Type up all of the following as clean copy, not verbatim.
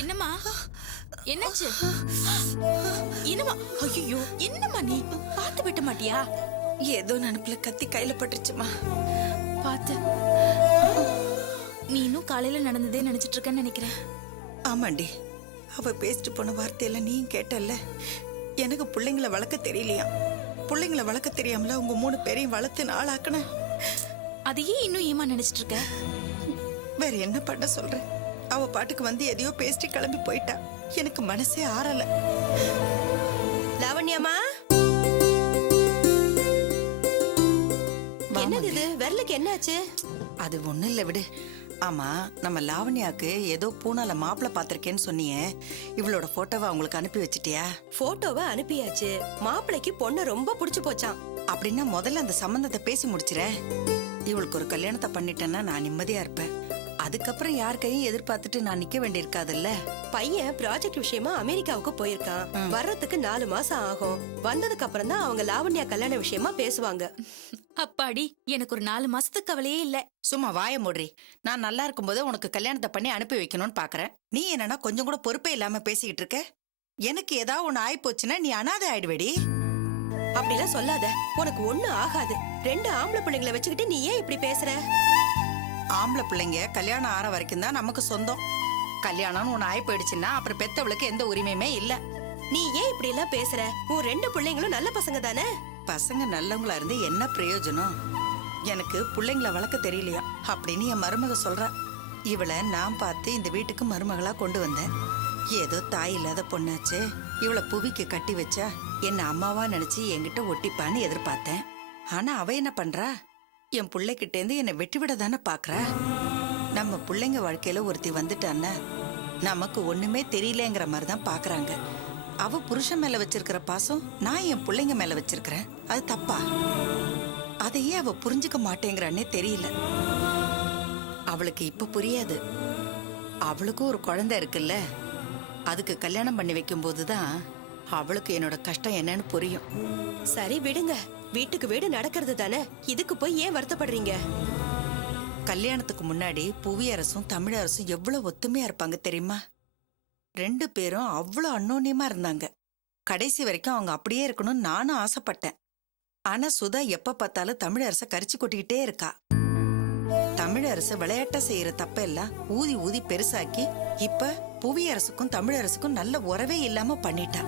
என்னம்மா என்னாச்சு? என்னம்மா? ஐயோ, என்னம்மா நீ பார்த்து விட்ட மாட்டியா? ஏதோ நினைப்புல கத்தி கையில பட்டுருச்சுமா. பார்த்து. நீ இன்னும் காலையில நடந்ததே நினைச்சிட்டு இருக்கேன்னு நினைக்கிறேன். ஆமாண்டி, அவ பேசிட்டு போன வார்த்தையெல்லாம் நீயும் கேட்டல்ல. எனக்கு பிள்ளைங்களை வளர்க்க தெரியலையா? பிள்ளைங்களை வளர்க்க தெரியாமல உங்க 3 பேரையும் வளர்த்து நாளாக்குன. அதையே இன்னும் ஏமா நினைச்சிட்டு இருக்க? வேற என்ன பண்ண சொல்ற? அவ பாட்டுக்கு வந்து எதையோ பேசிட்டு கிளம்பி போயிட்டா. எனக்கு மனசே ஆறல. லாவண்யம்மா, என்னது இது? விரலுக்கு என்னாச்சு? அது ஒண்ணும் இல்ல, விடு. ஆமா, நம்ம லாவண்யாக்கு ஏதோ பூனால மாப்பிள்ள பாத்திருக்கேன்னு சொன்னியே, இவளோட போட்டோவை அவங்களுக்கு அனுப்பி வச்சிட்டியா? போட்டோவை அனுப்பியாச்சு. மாப்பிளைக்கு பொண்ணு ரொம்ப பிடிச்சு போச்சான். அப்படின்னா முதல்ல அந்த சம்பந்தத்தை பேசி முடிச்சிர. இவளுக்கு ஒரு கல்யாணத்தை பண்ணிட்டேன்னா நான் நிம்மதியா இருப்பேன். அதுக்கப்புறம் யார் கையும் எதிர்பார்த்துட்டு நான் நிக்க வேண்டியிருக்காதுல்ல. பையன் ப்ராஜெக்ட் விஷயமா அமெரிக்காவுக்கு போயிருக்கான். வர்றதுக்கு 4 மாசம் ஆகும். வந்ததுக்கு அப்புறம் தான் அவங்க லாவண்யா கல்யாண விஷயமா பேசுவாங்க. அப்பாடி, எனக்கு ஒரு 4 மாசத்துக்கு கவலையே இல்ல. சும்மா வாய மூடுறி. நான் நல்லா இருக்கும்போது உனக்கு கல்யாணத்தை பண்ணி அனுப்பி வைக்கணும்னு பாக்குறேன். நீ என்னன்னா கொஞ்சம் கூட பொறுப்பே இல்லாம பேசிக்கிட்டு இருக்க. எனக்கு ஏதாவது ஒண்ணு ஆயி போச்சுன்னா நீ அனாதை ஆயிடுவேடி. அப்படிலாம் சொல்லாத. உனக்கு ஒண்ணும் ஆகாது. 2 ஆம்பளை பிள்ளைங்களை வச்சுக்கிட்டு நீ ஏன் இப்படி பேசுற? ஆம்பளை பிள்ளைங்க கல்யாணம் ஆற வரைக்கும் தான் நமக்கு சொந்தம். கல்யாணம்னு ஒண்ணு ஆயி போயிடுச்சுன்னா அப்புறம் பெத்தவளுக்கு எந்த உரிமையுமே இல்ல. நீ ஏன் இப்படி எல்லாம் பேசுற? உன் 2 பிள்ளைங்களும் நல்ல பசங்க தானே? பசங்க நல்லவங்களா இருந்து என்ன பிரயோஜனம்? எனக்கு பிள்ளைங்களை வளர்க்க தெரியலையா அப்படின்னு என் மருமக சொல்ற. இவளை நான் பார்த்து இந்த வீட்டுக்கு மருமகளா கொண்டு வந்தேன். ஏதோ தாய் இல்லாத பொண்ணாச்சு, இவளை புவிக்கு கட்டி வச்சா என்ன அம்மாவா நினைச்சு என்கிட்ட ஒட்டிப்பான்னு எதிர்பார்த்தேன். ஆனா அவ என்ன பண்றா? என் பிள்ளைகிட்ட இருந்து என்னை வெட்டி விட தானே பாக்குறா. நம்ம பிள்ளைங்க வாழ்க்கையில ஒருத்தி வந்துட்டான்னா நமக்கு ஒண்ணுமே தெரியலங்கிற மாதிரிதான் பாக்குறாங்க. அவ புருஷன் மேல வச்சிருக்கிற பாசம் நான் என் பிள்ளைங்க மேல வச்சிருக்கிறேன். அது தப்பா? அதையே அவ புரிஞ்சுக்க மாட்டேங்கிறானே தெரியல. அவளுக்கு இப்ப புரியாது. அவளுக்கும் ஒரு குழந்தை இருக்குல்ல, அதுக்கு கல்யாணம் பண்ணி வைக்கும் போதுதான் அவளுக்கு என்னோட கஷ்டம் என்னன்னு புரியும். சரி விடுங்க, வீட்டுக்கு வீடு நடக்கிறது தானே. இதுக்கு போய் ஏன் வருத்தப்படுறீங்க? கல்யாணத்துக்கு முன்னாடி புவியரசும் தமிழரசும் எவ்வளவு ஒத்துமையா இருப்பாங்க தெரியுமா? 2 பேரும் அவ்வளவு அன்னோன்யமா இருந்தாங்க. கடைசி வரைக்கும் அவங்க அப்படியே இருக்கணும்னு நானும் ஆசைப்பட்டேன். ஆனா சுதா எப்ப பார்த்தாலும் தமிழரச கரிச்சு கொட்டிக்கிட்டே இருக்கா. தமிழரசு விளையாட்ட செய்யற தப்பெல்லாம் ஊதி ஊதி பெருசாக்கி இப்ப புவியரசுக்கும் தமிழரசுக்கும் நல்ல உறவே இல்லாம பண்ணிட்டா.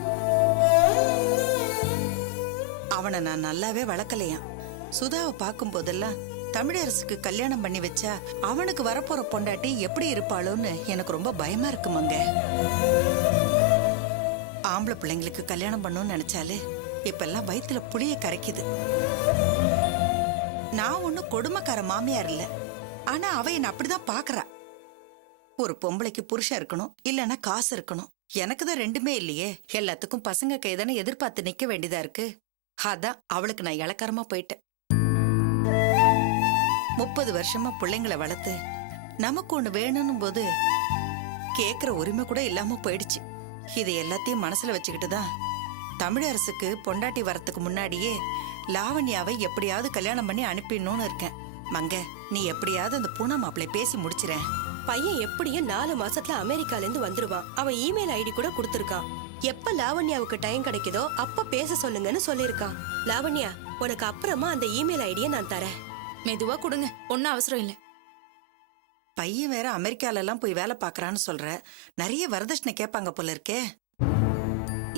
அவனை நான் நல்லாவே வளர்க்கலையாம். சுதாவை பார்க்கும் போதெல்லாம் தமிழரசுக்கு கல்யாணம் பண்ணி வச்சா அவனுக்கு வரப்போற பொண்டாட்டி எப்படி இருப்பாளோன்னு எனக்கு ரொம்ப பயமா இருக்குமாங்க. ஆம்பளை பிள்ளைங்களுக்கு கல்யாணம் பண்ணணும்னு நினைச்சாலே இப்பெல்லாம் வயித்துல புளிய கரைக்குது. நான் ஒன்னும் கொடுமைக்கார மாமியார் இல்ல, ஆனா அவ என்ன அப்படிதான் பாக்குறா. ஒரு பொம்பளைக்கு புருஷன் இருக்கணும், இல்லன்னா காசு இருக்கணும். எனக்கு தான் 2மே இல்லையே. எல்லாத்துக்கும் பசங்க கைதானே எதிர்பார்த்து நிக்க வேண்டியதா இருக்கு. அதான் அவளுக்கு நான் இளக்காரமா போயிட்டேன். 30 வருஷமா பிள்ளைங்களை வளர்த்து நமக்கு ஒண்ணு வேணும்னும் போது கேக்குற உரிமை கூட இல்லாம போயிடுச்சு. இது எல்லாத்தையும் மனசுல வச்சுக்கிட்டு தான் தமிழரசுக்கு பொண்டாட்டி வரத்துக்கு முன்னாடியே லாவண்யாவை எப்படியாவது கல்யாணம் பண்ணி அனுப்பிடணும்னு இருக்கேன். மங்க, நீ எப்படியாவது அந்த பூனா மாப்பிள்ளை பேசி முடிச்சிர. பையன் எப்படியும் 4 மாசத்துல அமெரிக்கால இருந்து வந்துருவான். அவன் இமெயில் ஐடி கூட கொடுத்திருக்கான். எப்ப லாவண்யாவுக்கு டைம் கிடைக்குதோ அப்ப பேச சொல்லுங்கன்னு சொல்லிருக்கான். லாவண்யா, உனக்கு அப்புறமா அந்த இமெயில் ஐடியை நான் தரேன். மெதுவா கொடுங்க, ஒன்னும் அவசரம் இல்ல. பையன் வேற அமெரிக்கால எல்லாம் போய் வேலை பாக்குறான்னு சொல்ற. நிறைய வரதட்சணை கேட்பாங்க போல இருக்கே.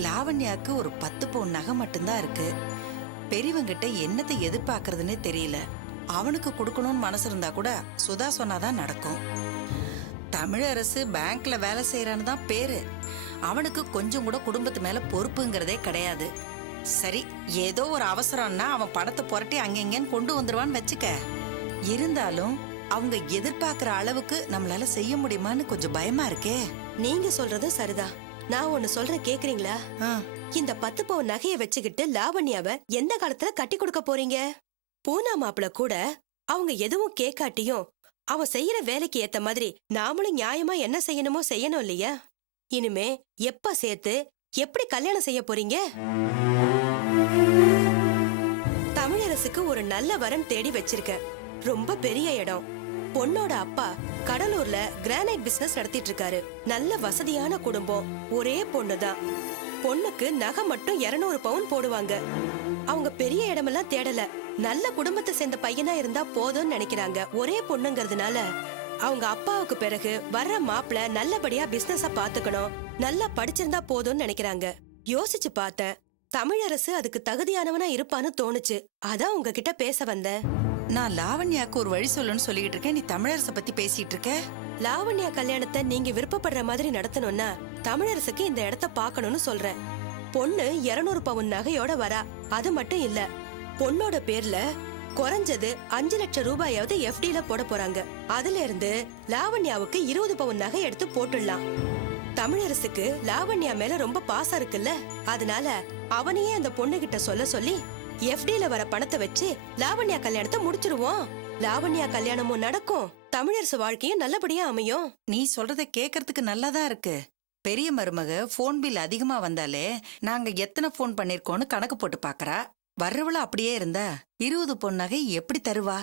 லாவண்யாக்கு ஒரு 10 பவுன் நகை மட்டும்தான் இருக்கு. பெரியவங்கிட்ட என்னத்தை எதிர்பார்க்கறதுன்னே தெரியல. அவனுக்கு கொடுக்கணும்னு மனசு இருந்தா கூட சுதா சொன்னாதான் நடக்கும். தமிழரசு பேங்க்ல வேலை செய்யறான்னு தான் பேரு. அவனுக்கு கொஞ்சம் கூட குடும்பத்து மேல பொறுப்புங்கிறதே கிடையாது. சரி, ஏதோ ஒரு அவசரம்னா அவன் பணத்தை புரட்டி அங்கெங்கன்னு கொண்டு வந்துருவான்னு வச்சுக்க. இருந்தாலும் அவங்க எதிர்பார்க்கிற அளவுக்கு நம்மளால செய்ய முடியுமான்னு கொஞ்சம் பயமா இருக்கே. நீங்க சொல்றதும் சரிதான். நான் ஒண்ணு சொல்றேன், கேக்குறீங்களா? இந்த 10 பவுன் நகையை வச்சுக்கிட்டு லாவண்யாவை எந்த காலத்துல கட்டி கொடுக்க போறீங்க? பூனா மாப்பிள்ள கூட அவங்க எதுவும் கேட்காட்டியும் அவன் செய்யற வேலைக்கு ஏத்த மாதிரி நாமளும் நியாயமா என்ன செய்யணுமோ செய்யணும் இல்லையா? இனிமே எப்ப சேர்த்து எப்படி கல்யாணம் செய்ய போறீங்க? தமிழரசுக்கு ஒரு நல்ல வரன் தேடி வச்சிருக்க. ரொம்ப பெரிய இடம். பொண்ணோட அப்பா கடலூர்ல கிரானைட் பிசினஸ் நடத்திட்டு இருக்காரு. நல்ல வசதியான குடும்பம். ஒரே பொண்ணுதான். பொண்ணுக்கு நகை மட்டும் 200 பவுன் போடுவாங்க. அவங்க பெரிய இடமெல்லாம் தேடல. நல்ல குடும்பத்தை சேர்ந்த பையனா இருந்தா போதும்னு நினைக்கிறாங்க. ஒரே பொண்ணுங்கிறதுனால அவங்க அப்பாவுக்கு பிறகு வர்ற மாப்பிள்ள நல்லபடியா பிசினஸ பாத்துக்கணும், நல்லா படிச்சிருந்தா போதும்னு நினைக்கிறாங்க. யோசிச்சு பார்த்தேன், தமிழரசு அதுக்கு தகுதியானவனா இருப்பான்னு தோணுச்சு. அதான் உங்ககிட்ட பேச வந்தேன். நான் லாவண்யாக்கு ஒரு வழி சொல்லுன்னு சொல்லிட்டு இருக்கேன், நீ தமிழரச பத்தி பேசிட்டு இருக்க. லாவண்யா கல்யாணத்தை நீங்க விருப்பப்படுற மாதிரி நடத்தணும்னா தமிழரசுக்கு இந்த இடத்த பாக்கணும்னு சொல்றேன். பொண்ணு 200 பவுன் நகையோட வரா. அது மட்டும் இல்ல, பொண்ணோட பேர்ல குறைஞ்சது 5 லட்சம் ரூபாயாவது FD ல போட போறாங்க. அதுல இருந்து லாவண்யாவுக்கு 20 பவுன் நகை எடுத்து போட்டுடலாம். தமிழரசுக்கு லாவண்யா மேல ரொம்ப பாசம் இருக்குல்ல, அதனால அவனையே அந்த பொண்ணு கிட்ட சொல்ல சொல்லி FD ல வர பணத்தை வச்சு லாவண்யா கல்யாணத்தை முடிச்சிருவோம். லாவண்யா கல்யாணமும் நடக்கும், தமிழரசு வாழ்க்கையும் நல்லபடியா அமையும். நீ சொல்றத கேக்குறதுக்கு நல்லாதான் இருக்கு. பெரிய மருமக போன் பில் அதிகமா வந்தாலே நாங்க எத்தனை போன் பண்ணிருக்கோம்னு கணக்கு போட்டு பாக்குறா. வர்றவள அப்படியே இருந்தா 20 பொன் நகை எப்படி தருவா?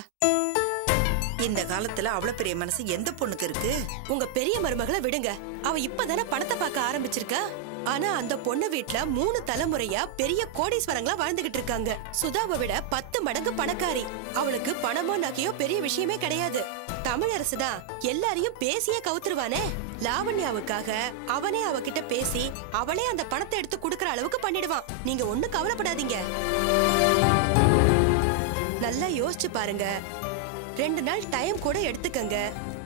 இந்த காலத்துல அவ்வளவு பெரிய மனசு எந்த பொண்ணுக்கு இருக்கு? உங்க பெரிய மருமகளை விடுங்க, அவ இப்பதானே பணத்தை பார்க்க ஆரம்பிச்சிருக்கா. ஆனா அந்த பொண்ணு வீட்ல 3 தலைமுறையா பெரிய கோடீஸ்வரங்களா வாழ்ந்துகிட்டு இருக்காங்க. சுதாவை விட 10 மடங்கு பணக்காரி. அவளுக்கு பணமோ நகையோ பெரிய விஷயமே கிடையாது. தமிழரசுதான் எல்லாரையும் பேசியே கவுத்துருவானே. லாவண்யாவுக்காக அவனே அவகிட்ட பேசி அவளே அந்த பணத்தை எடுத்து குடுக்கற அளவுக்கு பண்ணிடுவான். நீங்க ஒண்ணு கவலைப்படாதீங்க. நல்லா யோசிச்சு பாருங்க. 2 நாள் டைம் கூட எடுத்துக்கங்க.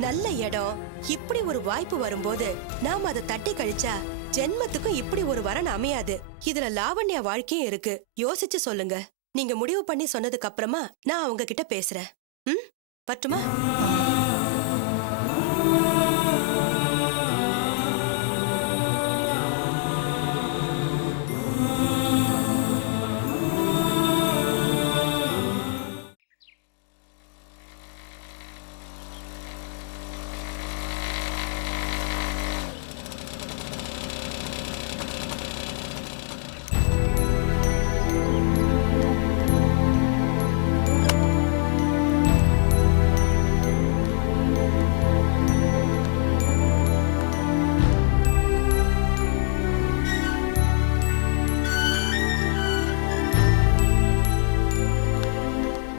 நல்ல இடம். இப்படி ஒரு வாய்ப்பு வரும்போது நாம அதை தட்டி கழிச்சா ஜென்மத்துக்கும் இப்படி ஒரு வரன் அமையாது. இதுல லாவண்யா வாழ்க்கையும் இருக்கு. யோசிச்சு சொல்லுங்க. நீங்க முடிவு பண்ணி சொன்னதுக்கு அப்புறமா நான் அவங்க கிட்ட பேசுறேன். பட்டுமா?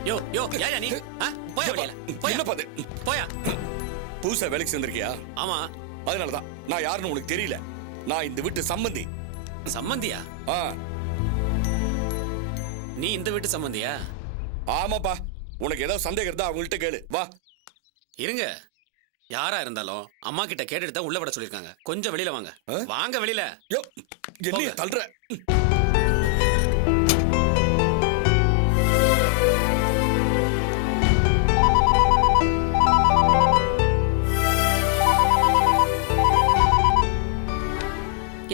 யோ யோ யாயா நீ? போயா வெளியில. போயா. என்ன பாது? போயா. புதுசா வேலைக்கு சேர்ந்திருக்கியா? ஆமா. அதனாலதான் நான் யாருன்னு உனக்கு தெரியல. நான் இந்த வீட்டு சம்பந்தி. சம்பந்தியா? ஆ. நீ இந்த வீட்டு சம்பந்தியா? ஆமாப்பா. உனக்கு ஏதாவது சந்தேகம் இருந்தா அவங்கள்ட்ட கேளு. வா. இருங்க. யாரா இருந்தாலும் அம்மா கிட்ட கேட்டுட்டு தான் உள்ள விட சொல்லிருக்காங்க. கொஞ்சம் வெளியில வாங்க. வாங்க வெளியில. யோ என்னைய தள்ளுற?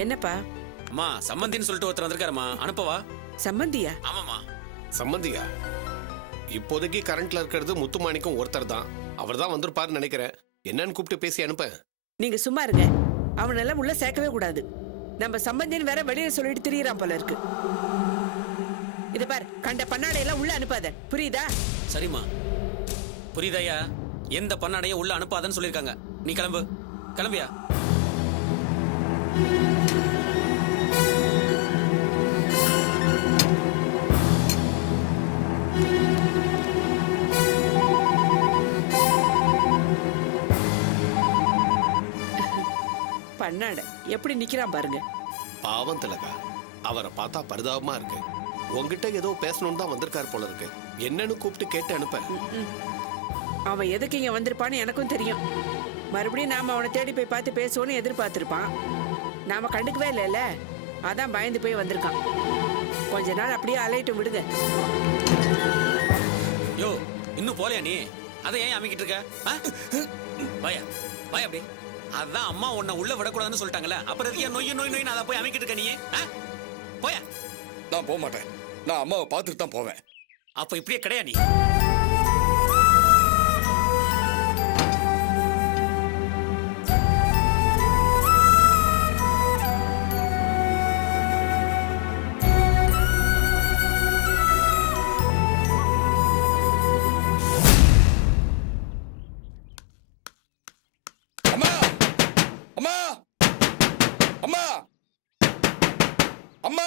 என்னப்பா? அம்மா சம்பந்தின்னு சொல்லிட்டு ஒருத்தர் வந்திருக்காருமா, அனுப்பவா? சம்பந்தியா? ஆமாமா. சம்பந்தியா? இப்போதைக்கு கரண்ட்ல இருக்கிறது முத்துமாணிக்கும் ஒருத்தர் தான். அவர் தான் வந்திருப்பாருன்னு நினைக்கிறேன். என்னன்னு கூப்பிட்டு பேசி அனுப்ப. நீங்க சும்மா இருங்க. அவனெல்லாம் உள்ள சேர்க்கவே கூடாது. நம்ம சம்பந்தின்னு வேற வெளியே சொல்லிட்டு திரியறான் போல இருக்கு. இது பார், கண்ட பண்ணாடையெல்லாம் உள்ள அனுப்பாத, புரியுதா? சரிம்மா, புரியுதாயா? எந்த பண்ணாடையும் உள்ள அனுப்பாதன்னு சொல்லிருக்காங்க. நீ கிளம்பு. கிளம்பியா? பண்ணாட எப்படி நிக்கிறான் பாருங்க. பாவம் திலகா, அவரை பார்த்தா பரிதாபமா இருக்கு. உங்ககிட்ட ஏதோ பேசணும்னு தான் வந்திருக்காரு போல இருக்கு. என்னன்னு கூப்பிட்டு கேட்டு அனுப்ப. அவன் எதுக்கு இங்க வந்திருப்பான்னு எனக்கும் தெரியும். மறுபடியும் நாம அவனை தேடி போய் பார்த்து பேசுவோன்னு எதிர்பார்த்திருப்பான். நாம கண்டுக்கவே இல்லைல்ல, அதான் பயந்து போய் வந்திருக்கான். கொஞ்ச நாள் அப்படியே அலையிட்டு விடுங்க. யோ இன்னும் போலையா நீ? அதை ஏன் அமைக்கிட்டு இருக்க? பயா பயா அப்படி. அதான் அம்மா உன்னை உள்ள விடக்கூடாதுன்னு சொல்லிட்டாங்கல்ல, அப்புறம் எதுக்கு நொய் நொய் நொய் அதை போய் அமைக்கிட்டு இருக்க நீ? போயா. நான் போக மாட்டேன். நான் அம்மாவை பார்த்துட்டு தான் போவேன். அப்ப இப்படியே கிடையா நீ? அம்மா அம்மா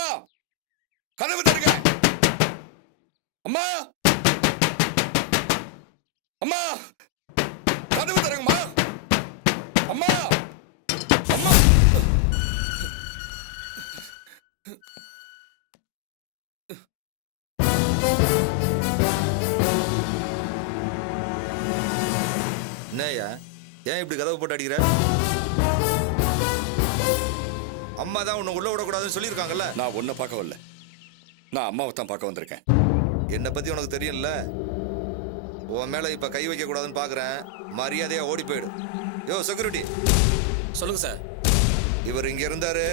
கதவு தருங்க அம்மா அம்மா கதவு தருங்கம்மா அம்மா அம்மா என்னய்யா ஏன் இப்படி கதவு போட்டு அடிக்கிற? அம்மா தான் உன்னை உள்ள விடக்கூடாதுன்னு சொல்லியிருக்காங்கல்ல. நான் உன்னை பார்க்க வரல, நான் அம்மாவை தான் பார்க்க வந்திருக்கேன். என்னை பத்தி உனக்கு தெரியும்ல. உன் மேல இப்ப கை வைக்க கூடாதுன்னு பாக்குறேன். மரியாதையா ஓடி போயிடு. யோ செக்யூரிட்டி, சொல்லுங்க சார். இவர் இங்க இருந்தாரு,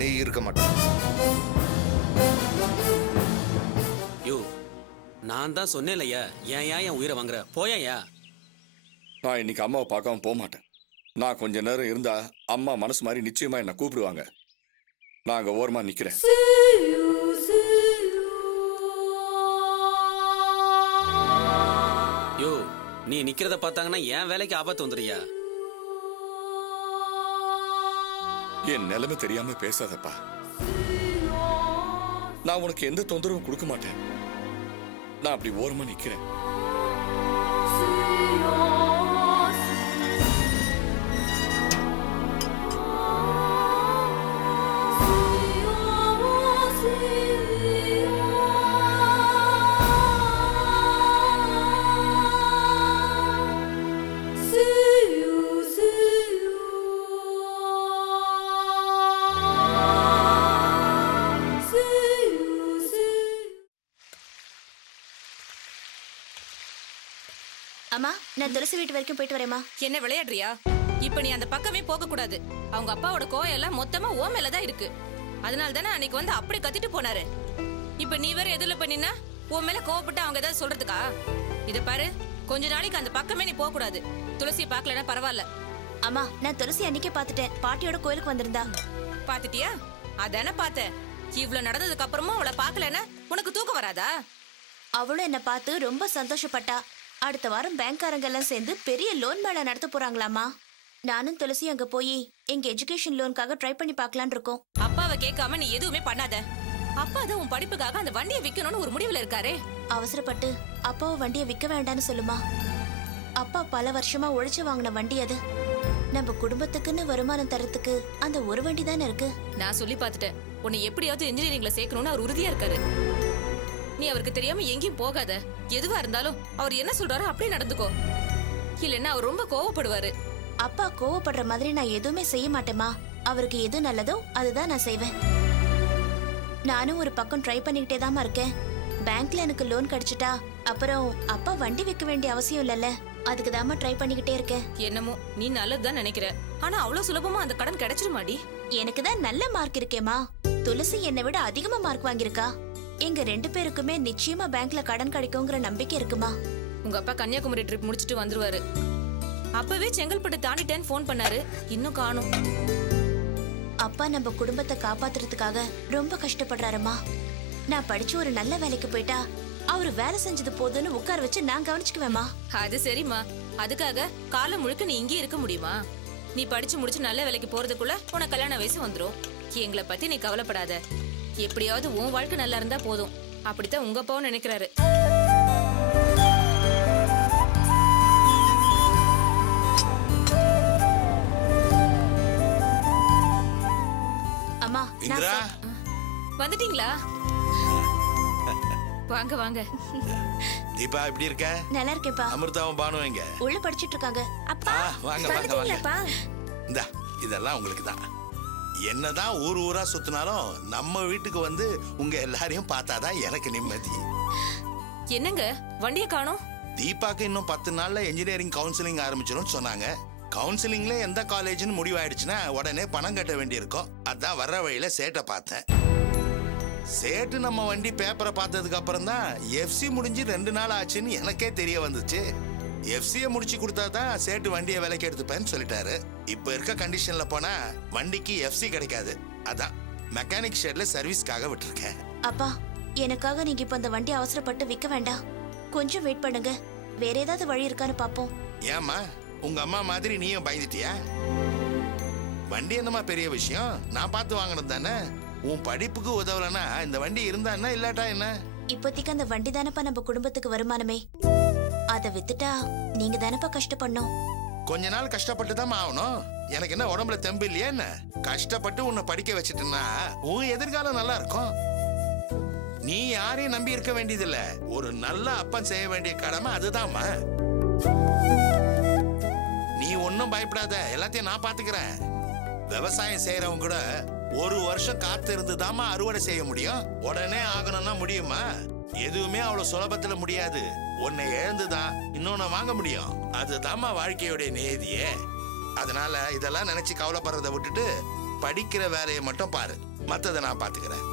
நீ இருக்க மாட்ட. யோ, நான் தான் சொன்னேன்லையா, ஏன் என் உயிரை வாங்குற? போயா. நான் இன்னைக்கு அம்மாவை பார்க்காம போக மாட்டேன். நான் கொஞ்ச நேரம் இருந்தா அம்மா மனசு மாதிரி நிச்சயமா என்ன கூப்பிடுவாங்க. நான் அங்க ஓரமா நிக்கிறேன். யோ, நீ நிக்கிறத பார்த்தாங்கன்னா என் வேலைக்கு ஆபத்து வந்துடுயா. என் நிலைமை தெரியாம பேசாதப்பா. நான் உனக்கு எந்த தொந்தரவும் கொடுக்க மாட்டேன். நான் அப்படி ஓரமா நிக்கிறேன். அம்மா, நான் துளசி வீட்டு வரைக்கும் போயிட்டு வரேம்மா. என்ன விளையாடுறியா? இப்ப நீ அந்த பக்கமே போக கூடாது. அவங்க அப்பாவோட கோயம் எல்லாம் மொத்தமா ஓ மேலதான் இருக்கு. அதனால தானே அன்னைக்கு வந்து அப்படி கத்திட்டு போனாரு. இப்ப நீ வேற எதுல பண்ணினா உன் மேல கோவப்பட்டு அவங்க ஏதாவது சொல்றதுக்கா? இத பாரு, கொஞ்ச நாளைக்கு அந்த பக்கமே நீ போக கூடாது. துளசி பாக்கலன்னா பரவாயில்ல. அம்மா, நான் துளசி அன்னைக்கே பாத்துட்டேன். பாட்டியோட கோயிலுக்கு வந்திருந்தா. பாத்துட்டியா? அதானே பார்த்தேன். இவ்வளவு நடந்ததுக்கு அப்புறமும் அவளை பாக்கலன்னா உனக்கு தூக்கம் வராதா? அவளும் என்ன பார்த்து ரொம்ப சந்தோஷப்பட்டா. அடுத்த வாரம் பேங்க்காரங்க எல்லாம் சேர்ந்து பெரிய லோன் மேளா நடத்த போறாங்களாமா. நானும் துளசி அங்க போய் எங்க எஜுகேஷன் லோனுக்காக ட்ரை பண்ணி பார்க்கலான்னு இருக்கோம். அப்பாவை கேட்காம நீ எதுவுமே பண்ணாத. அப்பா தான் உன் படிப்புக்காக அந்த வண்டியை விக்கணும்னு ஒரு முடிவுல இருக்காரே. அவசரப்பட்டு அப்பாவை வண்டியை விற்க வேண்டான்னு சொல்லுமா. அப்பா பல வருஷமா உழைச்சு வாங்கின வண்டி அது. நம்ம குடும்பத்துக்குன்னு வருமானம் தரத்துக்கு அந்த ஒரு வண்டி தானே இருக்கு. நான் சொல்லி பார்த்துட்டேன், உன்னை எப்படியாவது இன்ஜினியரிங்ல சேர்க்கணும்னு அவர் உறுதியா இருக்காரு. நீ அவருக்கு தெரியாம எங்கேயும் போகாத. எதுவா இருந்தாலும் அவர் என்ன சொல்றாரோ அப்படியே நடந்துக்கோ. இல்லைன்னா அவர் ரொம்ப கோவப்படுவாரு. அப்பா கோவப்படுற மாதிரி நான் எதுவுமே செய்ய மாட்டேமா. அவருக்கு எது நல்லதோ அதுதான் நான் செய்வேன். நானும் ஒரு பக்கம் ட்ரை பண்ணிக்கிட்டே தாமா இருக்கேன். பேங்க்ல எனக்கு லோன் கிடைச்சிட்டா அப்புறம் அப்பா வண்டி விற்க வேண்டிய அவசியம் இல்லைல்ல. அதுக்கு தாமா ட்ரை பண்ணிக்கிட்டே இருக்கேன். என்னமோ நீ நல்லதுதான் நினைக்கிற. ஆனா அவ்வளவு சுலபமா அந்த கடன் கிடைச்சிருமாடி? எனக்கு தான் நல்ல மார்க் இருக்கேமா. துளசி என்னை விட அதிகமா மார்க் வாங்கியிருக்கா. எங்க 2 பேருக்குமே நிச்சயமா பேங்க்ல கடன் கிடைக்குங்கிற நம்பிக்கை இருக்குமா. உங்க அப்பா கன்னியாகுமரி ட்ரிப் முடிச்சிட்டு வந்துருவாரு. அப்பவே செங்கல்பட்டு தாண்டிட்டேன்னு போன் பண்ணாரு, இன்னும் காணோம். அப்பா நம்ம குடும்பத்தை காப்பாத்துறதுக்காக ரொம்ப கஷ்டப்படுறாருமா. நான் படிச்சு ஒரு நல்ல வேலைக்கு போயிட்டா அவரு வேலை செஞ்சது போதுன்னு உட்கார வச்சு நான் கவனிச்சுக்குவேமா. அது சரிம்மா, அதுக்காக காலம் முழுக்க நீ இங்கே இருக்க முடியுமா? நீ படிச்சு முடிச்சு நல்ல வேலைக்கு போறதுக்குள்ள உனக்கு கல்யாண வயசு வந்துரும். எங்களை பத்தி நீ கவலைப்படாத. எப்படியாவது உன் வாழ்க்கை நல்லா இருந்தா போதும். அப்படித்தான் உங்க அப்பாவும் நினைக்கிறாரு. அம்மா, வந்துட்டீங்களா? வாங்க வாங்க. தீபா எப்படி இருக்க? நல்லா இருக்கேப்பா. அமிர்தாவும் பானுவும் எங்க? உள்ள படிச்சிட்டு இருக்காங்க. அப்பா வாங்க வாங்க வாங்க. இந்தா இதெல்லாம் உங்களுக்கு தான். என்னதான் ஊர் ஊரா சுத்தினாலும் நம்ம வீட்டுக்கு வந்து உங்க எல்லாரையும் பார்த்தாதான் எனக்கு நிம்மதி. என்னங்க வண்டியை காணோம்? தீபாக்கு இன்னும் 10 நாள்ல இன்ஜினியரிங் கவுன்சிலிங் ஆரம்பிச்சிடும் சொன்னாங்க. கவுன்சிலிங்ல எந்த காலேஜ்னு முடிவாயிடுச்சுன்னா உடனே பணம் கட்ட வேண்டியிருக்கும். அதான் வர்ற வழியில சேட்டை பார்த்தேன். சேட்டு நம்ம வண்டி பேப்பரை பார்த்ததுக்கு அப்புறம் தான் எஃப்சி முடிஞ்சு 2 நாள் ஆச்சுன்னு எனக்கே தெரிய வந்துச்சு. எஃப்சியை முடிச்சு கொடுத்தாதான் சேட்டு வண்டியை விலைக்கு எடுத்துப்பேன்னு சொல்லிட்டாரு. இப்ப இருக்க கண்டிஷன்ல போனா வண்டிக்கு எஃப்சி கிடைக்காது. அதான் மெக்கானிக் ஷெட்ல சர்வீஸ்க்காக விட்டுருக்கேன். அப்பா, எனக்காக நீங்க இப்ப அந்த வண்டி அவசரப்பட்டு விற்க வேண்டாம். கொஞ்சம் வெயிட் பண்ணுங்க. வேற ஏதாவது வழி இருக்கான்னு பாப்போம். ஏமா உங்க அம்மா மாதிரி நீயும் பயந்துட்டியா? வண்டி என்னமா பெரிய விஷயம், நான் பார்த்து வாங்கினது தானே. உன் படிப்புக்கு உதவலன்னா இந்த வண்டி இருந்தா என்ன இல்லாட்டா என்ன? இப்போதைக்கு அந்த வண்டி தானப்பா நம்ம குடும்பத்துக்கு வருமானமே. அதை வித்துட்டா நீங்க தானப்பா கஷ்டப்படணும். கொஞ்ச நாள் கஷ்டப்பட்டு தான் ஆகணும். எனக்கு என்ன உடம்புல தெம்பு இல்லையா என்ன? கஷ்டப்பட்டு உன்னை படிக்க வச்சிட்டேன்னா உன் எதிர்காலம் நல்லா இருக்கும். நீ யாரையும் நம்பி இருக்க வேண்டியதில்ல. ஒரு நல்ல அப்பன் செய்ய வேண்டிய கடமை அதுதான்மா. நீ ஒன்னும் பயப்படாத, எல்லாத்தையும் நான் பாத்துக்கிறேன். விவசாயம் செய்யறவங்க கூட ஒரு வருஷம் காத்து இருந்துதாமா அறுவடை செய்ய முடியும். உடனே ஆகணும்னா முடியுமா? எதுவுமே அவ்வளவு சுலபத்துல முடியாது. உன்னை இழந்துதான் இன்னொன்னு வாங்க முடியும். அதுதாம்மா வாழ்க்கையோட நியதியே. அதனால இதெல்லாம் நினைச்சு கவலைப்படுறத விட்டுட்டு படிக்கிற வேலையை மட்டும் பாரு. மத்ததை நான் பாத்துக்கிறேன்.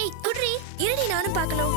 ஏய் குட்ரி, இருடி நானும் பார்க்கணும்.